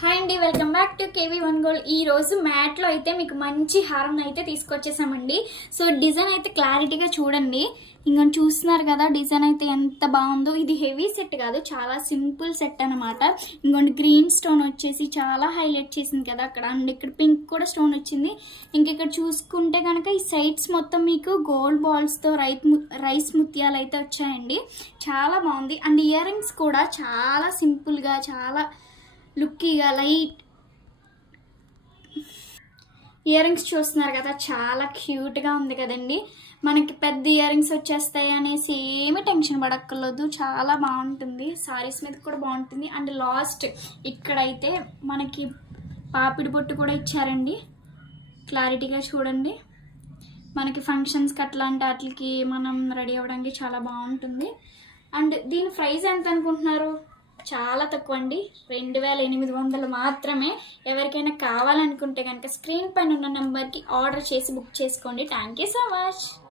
Hi అండి, welcome back to KV one gold. ఈ రోజు మ్యాట్లో అయితే మీకు మంచి హారం అయితే తీసుకొచ్చేసామండి. సో డిజైన్ అయితే క్లారిటీగా చూడండి. ఇంకొంచెం చూస్తున్నారు కదా, డిజైన్ అయితే ఎంత బాగుందో. ఇది హెవీ సెట్ కాదు, చాలా సింపుల్ సెట్ అనమాట. ఇంకొంటి గ్రీన్ స్టోన్ వచ్చేసి చాలా హైలైట్ చేసింది కదా అక్కడ. అండ్ ఇక్కడ పింక్ కూడా స్టోన్ వచ్చింది. ఇంక ఇక్కడ చూసుకుంటే కనుక ఈ సైడ్స్ మొత్తం మీకు గోల్డ్ బాల్స్తో రైస్ ముత్యాలు అయితే వచ్చాయండి. చాలా బాగుంది. అండ్ ఇయర్ రింగ్స్ కూడా చాలా సింపుల్గా, చాలా లుక్కీగా లైట్ ఇయర్ రింగ్స్ చూస్తున్నారు కదా, చాలా క్యూట్గా ఉంది కదండి. మనకి పెద్ద ఇయర్ రింగ్స్ వచ్చేస్తాయి అనేసి ఏమీ టెన్షన్ పడక్కర్లేదు, చాలా బాగుంటుంది. సారీస్ మీద కూడా బాగుంటుంది. అండ్ లాస్ట్ ఇక్కడైతే మనకి పాపిడి బొట్టు కూడా ఇచ్చారండి. క్లారిటీగా చూడండి. మనకి ఫంక్షన్స్కి అట్లాంటి వాటికి మనం రెడీ అవ్వడానికి చాలా బాగుంటుంది. అండ్ దీని ప్రైస్ ఎంత అనుకుంటున్నారు? చాలా తక్కువ అండి, 2800 మాత్రమే. ఎవరికైనా కావాలనుకుంటే కనుక స్క్రీన్ పైన ఉన్న నెంబర్కి ఆర్డర్ చేసి బుక్ చేసుకోండి. Thank you so much.